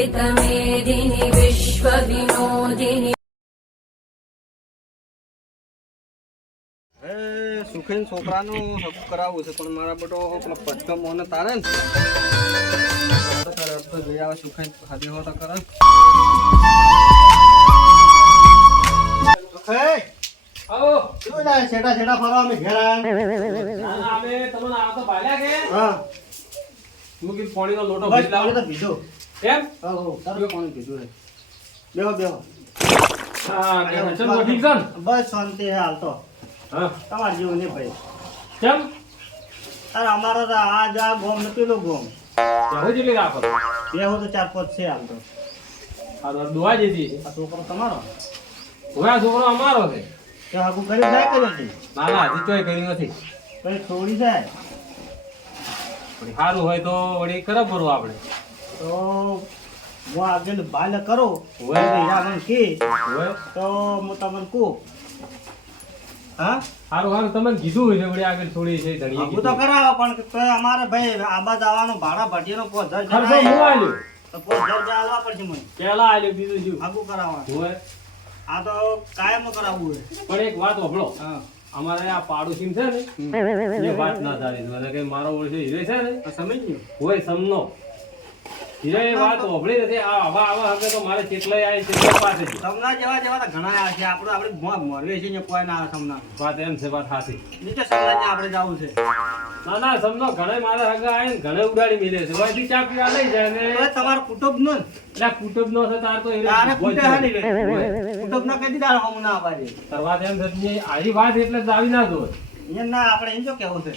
वेदमेदिनि विश्वविनोदिनि એ સુખેન છોકરાનું હકુ કરાવવું છે પણ મારા બેટો પેલો પટકો મોને તારે ને તો તારે અડધો જોઈ આવે સુખેન હાદે હો તો કરે આવો શું જાય છેટા છેટા ફરવા અમે ઘેર આયા? ના, ના, અમે તમને આ તો ભાલ્યા કે હા હું કીધું પાણીનો લોટો બસ ભરી લાવો. પાણી તો પીધો એમ? હા હો તારું પીધું રે. બેહો બેહો. હા ઠીક છે બસ શાંતિ હે હાલ તો. હા. તમારે જેવું નહીં ભાઈ. કેમ? અરે અમારો તો આ જા ગોમ ને પેલું ગોમ. હવે જેટલી રાખો. બેહો તો ચાર પાંચ છે હાલ તો. આ તો દુઆ જેથી આ છોકરો તમારો? હવે આ છોકરો અમારો છે. તે હાકુ કરી જાય કર્યો છે? ના ના હજી તોય કરી નથી. પછી છોડી જાય? સારું હોય તો વળી ખરાબ ભરવું આપણે. તો હું આગળ બાલ કરો. હોય. હીરા મને કે તો હું તમને કહું. હા? સારું સારું તમને કીધું છે વળી આગળ થોડી છે ધણીએ હાકુ તો કરાવો પણ તો અમારે ભાઈ આબા જવાનું ભાડા ભટીનો પોચ હજાર ખર્ચો હું આલ્યો? તો પોચ હજાર રૂપિયા આલવા પડશે મને. પેલા આલ્યો બીજું શું? હાકુ કરાવવાનું. હોય આ તો કાયમ કરાવવું છે પણ એક વાત હોભળો. હા. અમારે આ પાડોશી છે ને એ વાત ના ધારી મને કે મારો ઓળખે હીરે છે ને સમજ ગયો. હોય સમનો. એ વાત હોભળી નથી. આ આવા આવા હવે તો મારે કેટલાય આવી કેટલાય પાસે છે. જેવા જેવા તો ઘણા આવે છે. આપણે આપણે મોં છે ને કોઈ ના આવે સમના વાત એમ છે વાત હાથી નીચે સમના આપણે જવું છે. ના ના સમનો ઘણે મારે હગા આવે ઘણે ઉડાડી મિલે છે. વાયથી ચા પીવા લઈ જાય ને. તમારો કુટુંબ નો એટલે કુટુંબ નો છે તાર તો કુટુંબ નો કદી દાર હમ ના આવાજે તાર વાત એમ થતી આવી વાત એટલે જ આવી ના જો ના આપણે એમ જો કેવું છે?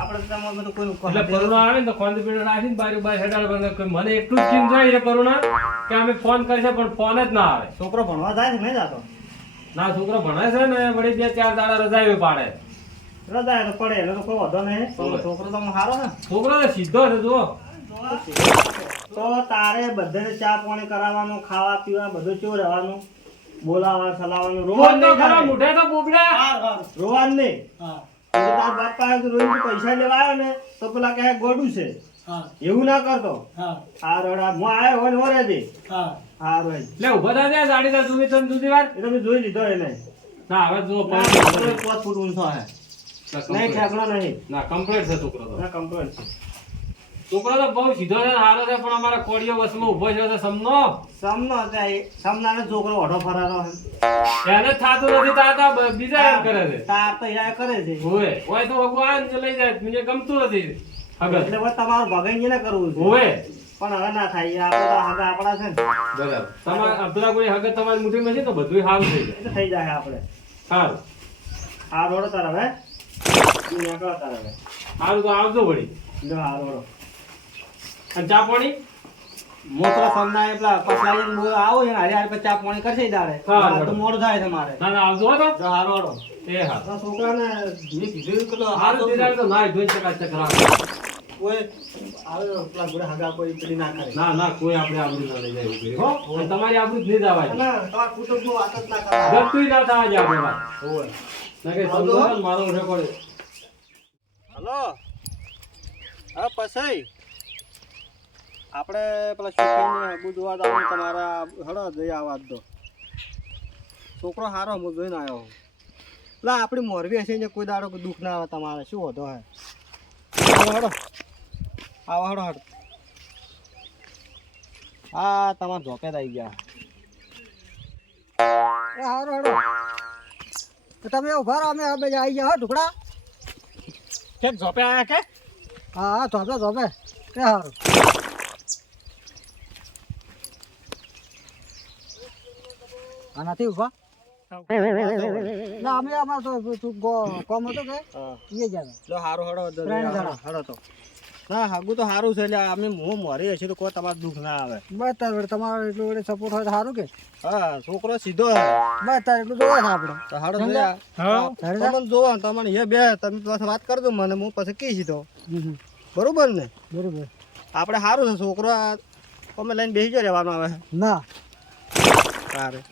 આપણે તો બધું કોઈનું એટલે કરુણા આવે ને તો ફોન પીડો રાખીને બારી બાર હેડાડ બંધ કરે. મને એટલું જ ચીન છે કરુણા કે અમે ફોન કરશે પણ ફોન જ ના આવે. છોકરો ભણવા જાય છે નહીં જાતો? ના છોકરો ભણે છે ને વળી બે ચાર દાડા રજા પાડે. રજા તો પડે એટલે કોઈ વધો નહીં. છોકરો તો સારો ને. છોકરો તો સીધો છે જુઓ. તો તારે બધે ચા પાણી કરાવવાનું ખાવા પીવા બધું ચો રહેવાનું? બોલાવા સલાવાનું રોવાનું રોવાનું નહીં તાર બાપ પાસે રોઈને પૈસા લેવા આવ્યો ને તો પેલા કહે ગોડું છે. એવું ના કરતો. હા. રડા હું આવ્યો હોય ને હોરે દે હા રોય. લે ઊભો થા ત્યાં ગાડી તો તું તમે જુદી વાર. એ તમે જોઈ લીધો એને. ના હવે જો ના, પાંચ ફૂટ ઊંચો હે નહીં ઠેકડો નહીં. ના કમ્પ્લીટ છે છોકરો તો. ના કમ્પ્લેટ છે. છોકરો તો બહુ સીધો છે સારો છે પણ અમારા કોળીઓ વસમાં ઊભો છે તો સમનો. સમનો ત્યાં સમનાને છોકરો ઓઢો ફરારો છે. એને થાતું નથી તાતા બીજા એમ કરે છે. તાર તો યા કરે છે. હોય હોય તો ભગવાન લઈ જાય મને ગમતું નથી. હગર એટલે હવે તમારું ભગાઈ ને કરવું છે. હોય. પણ હવે ના થાય એ આપણે તો આપણા છે ને. બરાબર. તમારે પેલા કોઈ હગર તમારી મુઠ્ઠીમાં છે તો બધું હાલ થઈ જાય. થઈ જાય આપણે. સારું આ રોડો તાર હવે. સારું તો આવજો વળી. જો આ રોડો. અને ચા પાણી? મોકલા સમના એટલા પછાડીને બોલ આવો ને હારે હારે ચા પાણી કરશે દાડે. હા, તો મોડ થાય તમારે. ના ના આવજો તો. જો હારો રોડો એ હા. છોકરાને મેં કીધું કે તો હારો દાડે તો નાય ધોઈ ચકા ચકરા કોઈ આવે પેલા ગુડા હગા કોઈ પેલી ના કરે. ના ના કોઈ આપણે આબરૂ ના લઈ જાય ઊભી હો. અને તમારી આબરૂ જ નહીં જવા ના તમારા કુટુંબનું વાત જ ના કરે ગતું ના થાય જાય આપણે હોય. ના કે સમજો મારો રેકોર્ડ. હેલો. હા પછી આપણે પેલા શોખીને હગું જોવા જવાનું તમારા હળો જઈ આવા દો છોકરો સારો હું જોઈને આવ્યો હું. પેલા આપણી મોરબી હશે ને કોઈ દાડો દુઃખ ના આવે તમારે શું વધો હે? હળો આવો હળો હળો હા તમારા ઝોપે આવી ગયા. એ હારો હળો તમે ઊભા રહો અમે બે આવી ગયા હો ઢુકડા કેમ ઝોપે આવ્યા કે? હા હા ઝોપે ઝોપે. કે હારું. આ નથી ઊભા. ના અમે અમાર તો તું કોમ હતો કે? એ જાય લો હારું જણા. હળો તો. ના હાગું તો સારું છે એટલે અમે હું મોરી હશે તો કોઈ તમારે દુઃખ ના આવે. બસ તાર તમારો એટલું વડે સપોર્ટ હોય તો સારું કે. હા છોકરો સીધો બસ તાર એટલું જોવે છે આપણે તો હાડો? તમને જોવો ને તમને એ બે તમે પાછા વાત કરજો મને હું પછી કહી સીધો. બરોબર ને? બરોબર. આપણે સારું છે છોકરો અમે લઈને બેસી જ રહેવાનો આવે ના. સારું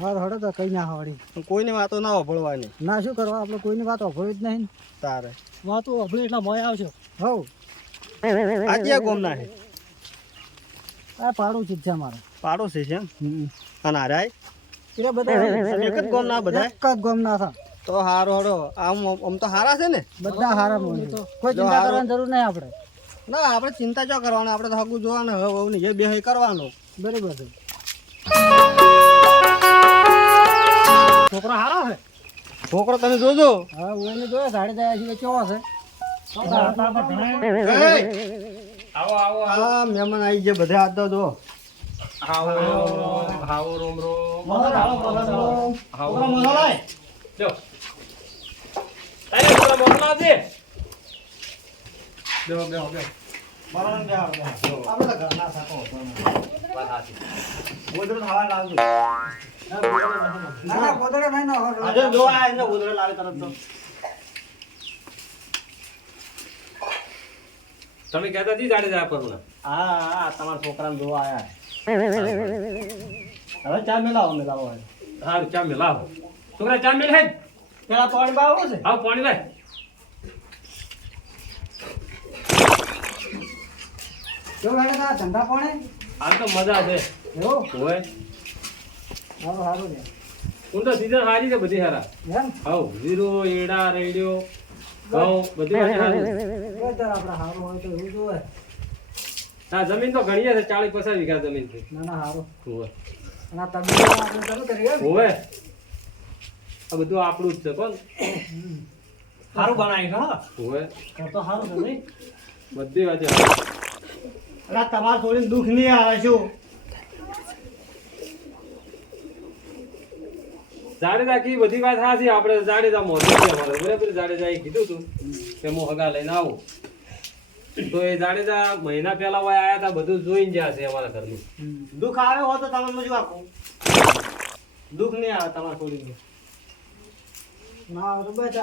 હારું હેડો તો કઈ ના હવાડી. કોઈની વાતો ના હોભળવાની. ના શું કરવા? આપણે કોઈની વાત અભળી જ નહીં. તારે. વાતો અભળી એટલા મોય આવશે હવ. ક્યાં ગોમ ના આ પાડો છે છે અમારે. પાડોશી છે હમ. અને હારાય એટલે બધા એક જ ગોમ ના બધા? એક જ ગોમ ના હતા. તો હારો હડો આમ આમ તો હારા છે ને? બધા હારા છે. કોઈ ચિંતા કરવાની જરૂર નહીં આપણે. ના આપણે ચિંતા ક્યાં કરવાની? આપણે તો હગું જોવાનું હવે જે બે કરવાનું. બરોબર છે. છોકરો હારો છે છોકરો તમે જોજો. હા હું એને જોયો સાડી દયા છે કેવો છે આવો આવો આ મહેમાન આવી ગયા બધા આ તો જો. આવો આવો રોમ રોમ. આવો જો. તારે થોડા મોકલા દે બેહો. બેહો બેહો આપણે તો ઘરના સાકો વાત ખાવા લાવજો ના ના ગોદડે નહીં ના હોય. જો આ એને ગોદડું લાવે તરત તો તમે કહેતા હતી જાડે જા કરું હા હા તમારા છોકરાને જોવા આયા હવે ચા મેલાવો મેલાવો હા ચા મેલાવો. છોકરા ચા મેં હે? પેલા પાણી બાવો છે? હા પાણી લાય કેવું લાગે તારા ધંધા કોણે? હાલ તો મજા છે. એવું? હોય. સારું સારું છે. હું તો સીઝન સારી છે બધી હારા. હવ જીરો એડા રેડિયો ઘઉં બધી વાત હારી જો તાર આપણે સારું હોય તો એવું જોવે આ જમીન તો ઘણી છે ચાલીસ પચાસ વીઘા જમીન છે. ના ના સારું હોય. અને આ આપણે ચાલુ કરીએ હોય. આ બધું આપણું જ છે કોણ? સારું બનાવી હા? હોય. તો સારું છે બધી વાત તમારે થોડી દુઃખ નહીં આવે છું જાડેજા કી બધી વાત સાચી આપણે જાડેજા મોઢું છે અમારે બરાબર? જાડેજા એ કીધું તું કે હું હગા લઈને આવું. તો એ જાડેજા મહિના પહેલા હોય આયા હતા બધું જોઈને જ્યાં છે અમારા ઘરનું. દુઃખ આવે હોય તો તમે મજુ આપો? દુઃખ નહીં આવે તમારા થોડી ના બસ.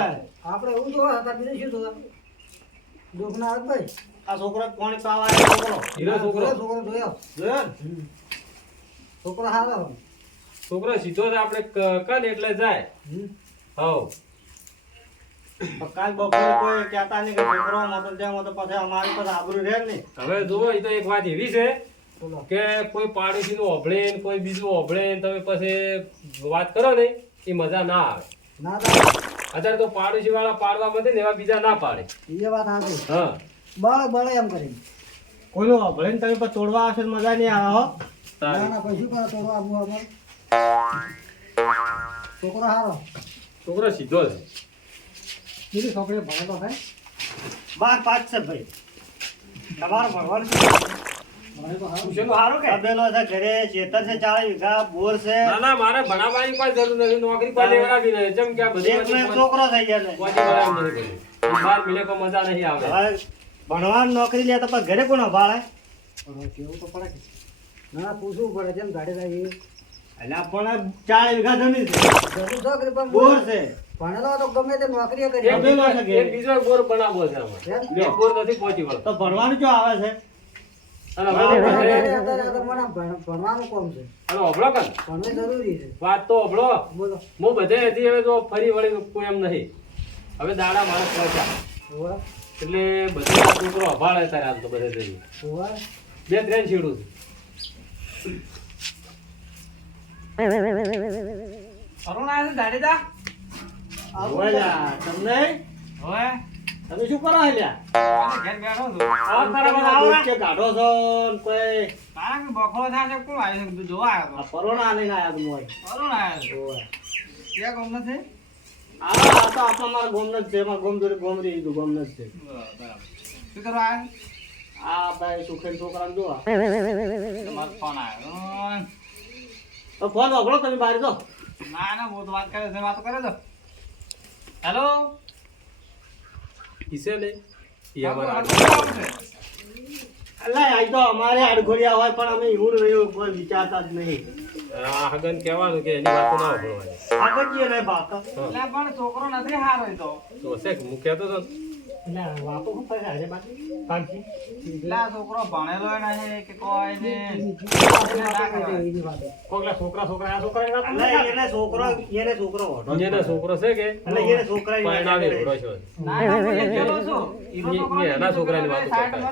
હે. આપણે એવું જોવા હતા બીજું શું જોવા દુઃખ ના આવે ભાઈ. આ છોકરો પાવા છોકરો હીરો છોકરો. છોકરો જોયો. જોયો છોકરો સારો છોકરો સીધો જ આપણે ક- એટલે જાય. હવ. કાલ બપોરે કોઈ કહેતા નહીં કે છોકરો મોટો જેમ તો પછી અમારી પાસે આબરૂ રહે ને હવે જુઓ એ તો એક વાત એવી છે કે કોઈ પાડોશી નું ઓભળે ને કોઈ બીજું ઓભળે ને તમે પછી વાત કરો ને એ મજા ના આવે. ના ના અત્યારે તો પાડોશી વાળા પાડવા માટે ને એવા બીજા ના પાડે. એ વાત હા. બળે બળે એમ કરી કોઈનું ભલે ને તમે તોડવા આવશે મજા નહીં આવે હો. ના ના પછી પણ તોડવા આવું આપણે છોકરો હારો? છોકરો સીધો છે. બીજી છોકરી ભણે તો ભાઈ બાર પાંચ છે ભાઈ. તમારું ભણવાનું છે? ઘરે ચેતર છે ચાલીસ બોર છે. ના ના મારે ભણાવવાની કોઈ જરૂર નથી નોકરી કોઈ લેવડાવી નહીં જેમ કે આ બધી એક ને એક વાતની છોકરો થઈ ગયા મજા નહીં આવે. ભણવાની નોકરી લેતા પણ ઘરે કોણ ભાળે પણ કેવું તો પડે ના પૂછવું પડે છે ગાડી એટલે પણ ચાર વીઘા જમીન છે. બોર છે. ભણેલો તો ગમે તે નોકરી કરી બીજો એક બીજો બોર બનાવવો છે અમારે બોર નથી પહોંચી વળતો. તો ભણવાનું શું આવે છે? અને હવે અત્યારે આપણે- અત્યારે તો મને ભણ- ભણવાનું કોમ છે. અને હોભળો કાન. ભણવું જરૂરી છે. વાત તો અભળો. બોલો. હું બધે હતી હવે તો ફરી વળી કોઈ એમ નહીં. હવે દાડા માણસ પહોંચ્યા. એટલે બધા છોકરો અભાળે તારે આમ તો બધે જઈએ હોવા બે ત્રણ છીડું લ્યા, તમને? તમે શું કરો લ્યા આ તારા દૂધ કે કાઢો છો ને કોઈ? આ પરોણા લઈને આયા તમે હોય. હોવે. આ આ તો આપણા જ છે એમાં ગોમ ગોમ રહી ગયું છે આ ભાઈ સુખેન છોકરાને જોવા ફોન વાપરો તમે બહાર જો હેલો કિસે તો એ અમારા આડો. અલા આ તો અમારે અડઘોડિયા હોય પણ અમે એવું રહ્યું, કોઈ વિચારતા જ નહીં આ હગન કહેવાનું કે એની વાતો ના હોભળવાની આગળ જઈએ ને એટલે પણ છોકરો નથી હારો એ તો. તો હશે કે હું કહેતો હતો ને. પેલા છોકરો ભણેલો નહીં કે કોઈ ને કોકલા છોકરા છોકરા આ છોકરા એના એટલે એને છોકરો એને છોકરો હોતો જેનો છોકરો છે કે એટલે એને છોકરા પરણાવે ઘોડો છે ઈ- ઈ એના છોકરાની વાતો કરતા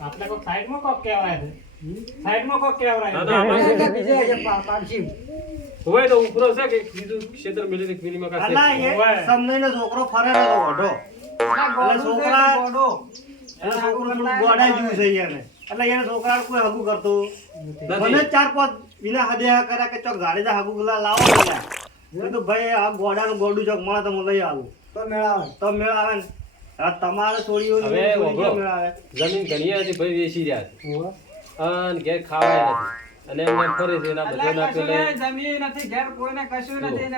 આપણે કોક સાઈડમાં કોક કહેવાય છે? સાઈડમાં કોક કહેવાય ના, છે. ના, આપણે બીજે છે પા- હોય તો ઉપરો છે કે બીજું ક્ષેત્ર મિલી ને મિલીમાં કાંઈ અલા એ સમજાઈને છોકરો ફરે ને ઓઢો. એટલે છોકરા એને છોકરો પેલું ગોડાઈ છે એને એટલે એને છોકરા કોઈ હગું કરતું. મને ચાર પાંચ વિના હદે કર્યા કે ચોક ગાડી હગું ગુલા લાવો ને. ભાઈ આ ગોડાનું ગોડું ચોક મળે તો હું લઈ આવું. તો મેળાવે. તો મેળ આવે ને તમારે છોડીઓ હવે વગડો. મેળ આવે જમીન ઘણી હતી ભાઈ વેચી રહ્યા છે. અને ઘેર ખાવાય નથી અને એમને ફરી છે એના બધાના પેલે જમીન વાતો ઘેર કોઈને કશું નથી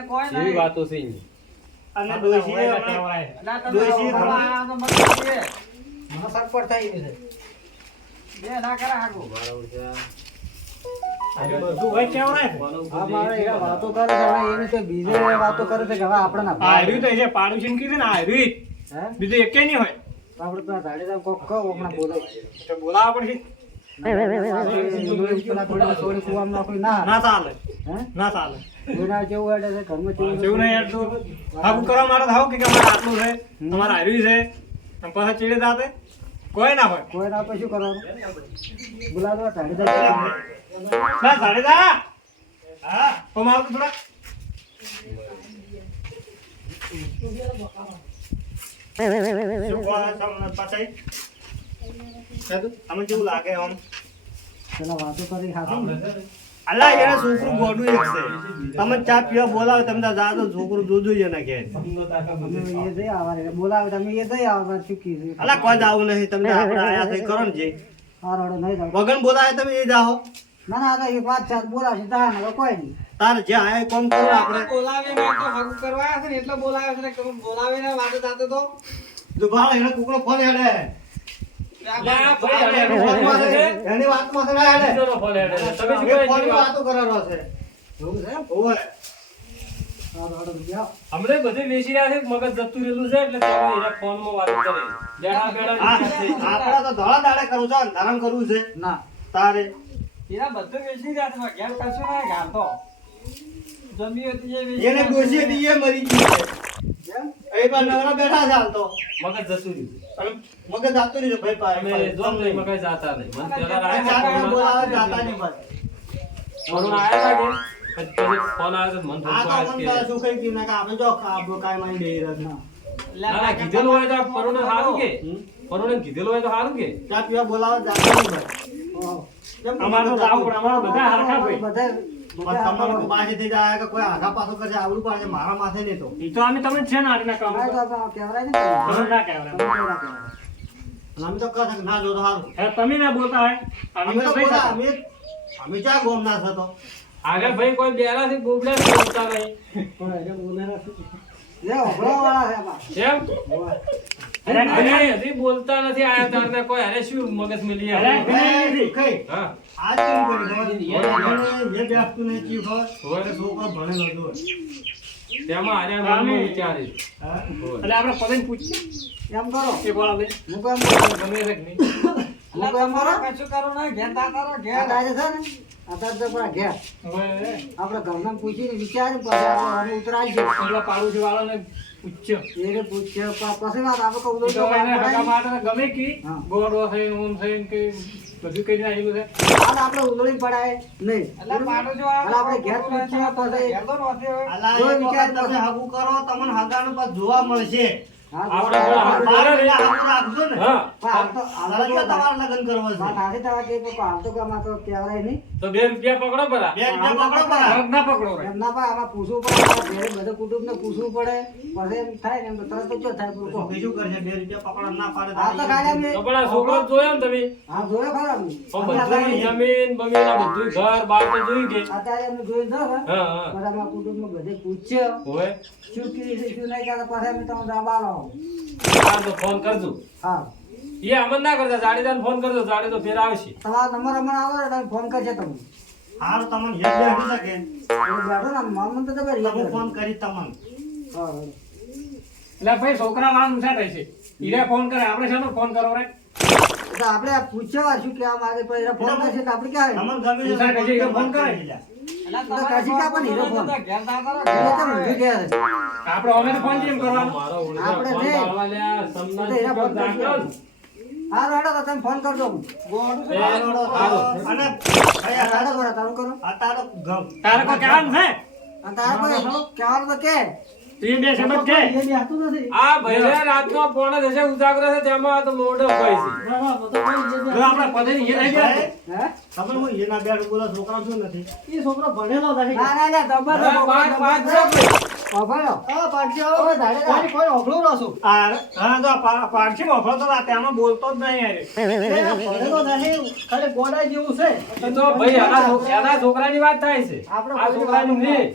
બધા કોઈ હોય તો હમણાં- કહેવાય. ડોશીએ હમણાં- મને સગપડ થઈ છે. મારા ઓળખ્યા. આ બધું હોય કહેવાય છે. આ મારે એવા વાતો કરે છે બીજે વાતો કરે છે કે હવે આપણે ના હાર્યું તો એ કીધું ને હાર્યું હે? બીજું એકેય નહીં હોય આપણે તો આ જાડેજા કોક કહો હમણાં બોલાય. તો બોલાવવા પડશે ના ચાલે? ના ચાલે. ઘરમાં જેવું નહીં આટલું કરવા મારે થાવ કે અમારે આટલું છે. તમારે હાર્યું છે. અને પાછા ચીડે જાતે. કોઈ ના હોય. કોઈ ના પછી શું કરવાનું? બોલાવો ના હા. તો આવતું થોડા શું કહો તમને કેવું લાગે આમ? પેલા વાતો કરી ખાધું અલા એને છોકરું ગોડું એક છે. તમે ચા પીવા બોલાવે તમે જા તો છોકરું જોજો જ એના એ બોલાવે તમે એ જઈ આવવાના, ચૂકી છે. અલા કોઈ જાવું નહીં તમને આપણે આયા થઈ કરો ને જે. હારો હારો નહીં જાવ. વગન બોલાવે તમે એ જાઓ. ના ના આ એક વાત છે બોલાવશે તા કોઈ નહીં. તાર જે આયા કોમ કરો આપણે. એને કુકડો એની વાતમાં છે, એની વાતમાં છે ના હેડે બીજાનો ફોન હેડે. છે. તમે શું એ કહે છે? ફોનની વાતો કરવાનો છે એવું છે ઓવે હારો હારો જાઓ. હમણાં બધું વેચી રહ્યા છે મગજ જતું રહેલું છે એટલે તમે એના ફોનમાં વાતો કરે તો ધોળા દાડે કરવું છે અંધારામાં કરવું છે ના તારે એને ડોશી હતી એ મરી ગઈ છે? એ પણ નવરા બેઠા છે હાલ મગજ જતું રહ્યું મગજ જાતું નહીં ભાઈ પાસે. તમે જો મગજ જાતા નહીં. મને બોલાવે જાતા બસ ફોન ફોન આવ્યો થોડું કે કઈ કીધું? કે આપણે જો આપણું કાંઈ માની બેહી રહ્યા ના ના કીધેલું હોય તો પરુણે સારું કે? પરુણે કીધેલું હોય તો સારું કે? ચા પીવા બોલાવે જાતા નહીં અમારો અમારે તો જાવું પણ અમારે બધા હરખા ભાઈ. બધા તમારે કોઈ થઈ જાય કે કોઈ આઘા પાછો કરશે આવડું પાડે મારા માથે નહીં તો. ઈ તો અમે તમે છે ને આજના કામ કહેવાય ને ના? અને અમે તો કહે ના જો સારું હે, તમે ના બોલતા હે અમે અમે તો બોલા અમે અમે ચા ગોમ ના થતો? આગળ ભાઈ કોઈ બેરા થી બોબડા બોલતા નહીં. પણ એને બોલેલા છે. લે, હોભળવાવાળા છે આમાં. કેમ અરે, હજી બોલતા નથી આયા તારને કોઈ અરે શું મગજ મિલી અરે, આપણે? વિનય નથી. કઈ હા આ કેમ કરી ખબર? એને બેસતું નહીં ચીવ હોય. છોકરો ભણેલો જ તેમાં આર્યા વિચારી હા? એટલે આપણે પદને પૂછીએ એમ કરો કે બોલાવે હું કેમ કરું? ગમે કે નહીં હું કેમ કરું? તારે છે ને આ તારે તો પેલા ઘેર. આપણે ઘરના પૂછીને વિચારી પછી આપણે હવે ઉતરાય છે. પેલા પાડોશી વાળાને પૂછ્યો. એને પૂછ્યો પછી વાત આપણે કહું તો એને હગા માટે તો ગમે કી. હા. થઈને ઓમ થઈને કે બધું કઈ નાખેલું છે. હાલ આપણે પડાય નહીં. આપણે ઘેર પૂછીએ પછી વિચાર કરો. તમને હગાનું પાછું જોવા મળશે. તો આમાં તો કહેવાય નહીં. તો બે રૂપિયા પકડો પરા. બે રૂપિયા પકડો પરા. ના પકડો આમાં પૂછવું પડે ઘરે બધા કુટુંબને પૂછવું પડે. પછી એમ થાય ને એમ તરત જ થાય પૂરું. બીજું કરશે બે રૂપિયા પકડો ના પાડે આ તો ખાલી તો પણ છોકરો જોયો ને તમે? હા જોયો ખરો બધું જમીન બમીન બધું ઘર બાર તો જોઈ ગઈ. અત્યારે અમે જોયું ન હા હા. બધા અમારા કુટુંબમાં બધે પૂછ્યો. હોય. શું કીધું શું નહીં કરે પછી અમે આલો. હા તો ફોન કરજો. હા. એ અમન ના કરતા જાડેજાને ફોન કરજો જાડે તો ફેર આવશે. તમારો નંબર હમણાં આવે એટલે ફોન કરજો તમે હારું તમને યાદ બેસી શકે. બેઠો ને મામા તો તમે તો હું રિયા ફોન કરી તમને. એટલે ભાઈ છોકરા વાળા નુકસાન થાય છે હીરે ફોન કરે આપણે શાનો ફોન કરો રે? આપણે પૂછ્યા પૂછવા શું કહેવા માંગે પણ ફોન કરશે તો આપણે ક્યાં અમને ગમે છે ફોન કરે. કા અમે ફોન કેમ કરવાનો. હારું હેડો તો તમે ફોન કરજો અને તારો તારો કરો તારું કરો. આ તારો ગમ. તારે છે? તારા કોઈ તો કે. તું બે કે? એ બેસતું નથી. આ ભાઈને રાતનો પોણે દસે ઉજાગરો છે તેમાં તો લોડો હોય છે. જો આપણે પદે ની હીરે ગયા? છે. હું એના બે બોલા છોકરા શું નથી. એ છોકરો ભણેલો નથી ના ના ના દબર પાંચ પાંચ છે ભાઈ. ઓભાયો હા પાંચસો ઓ ધાડે કોઈ ઓગળું રહો આ હા તો આ પા- તો તેમાં બોલતો જ નહીં ભણેલો નથી ખાલી ગોડા જેવું છે. તો ભાઈ છોક- છોકરાની વાત થાય છે. આપણે આ છોકરાની નહીં.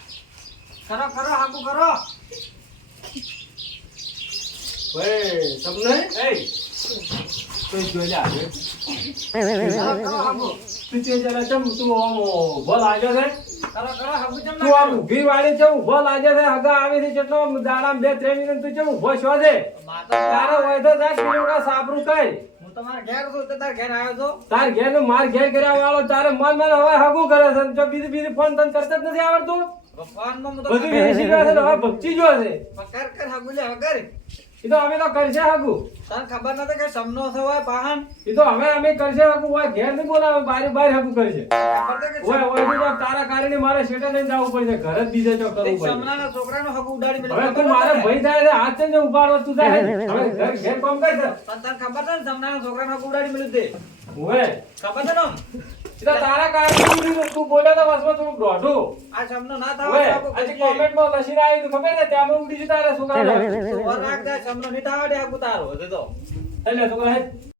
કરો કરો હાકુ કરો. ભાઈ તમને? એ તું જોઈ જોઈ લે ચમ તું છે. કરો કરો હાકુ ચમ તું આમ ઊભી વાળી છે ઊભો લાગ્યો છે હગા આવી છે કેટલો દાડામાં બે ત્રણ મિનિટ તું ચમ ઊભો છો છે. તારો હોય તો જા કિલોડા સાબરું કઈ હું તમારા ઘેર તો તાર ઘેર આવ્યો તો તાર ઘેરનું માર ઘેર કર્યા વાળો તારે મન મન હવે હગું કરે છે બીજું બીજું ફોન તને કરતા જ નથી આવડતું? બધું વેચી ગયો છે. હવે ભક્તિ જો છે. કર કર હાકુ લે કર એ તો અમે તો કરશે હગું. તને ખબર નથી કે સમનો છે હોય પાહન? એ તો હવે અમે કરશે હગું. હોય ઘેર નહીં બોલાવે બારે બાર હગું કરશે. ખબર છે કે ઓય ઓય તો તારા કારણે મારે શેઠે લઈને જવું પડશે. ઘર જ બીજે ચો કરવું પડશે. સમનાના છોકરાનો હાકુ ઉડાડી મેલ્યો. હવે તું મારે ભાઈ થાય છે હાથ ને ઉપાડો તું થાય હવે ઘર ઘેર કામ કર તને ખબર છે ને સમનાના છોકરાનો હાકુ ઉડાડી ઓય. ખબર છે ને તારા કારણે તું બોલ્યા તો વસમાં થોડું દોઢું. આ સમનો ના થાવ આજે કોમેન્ટમાં લસી આવી તો ખબર ને ત્યાં ઉડી જતા તારા છોકરા તો વર રાખ દે સમનો નહીં થાવડે હાકુ તારો હશે તો એટલે છોકરા હે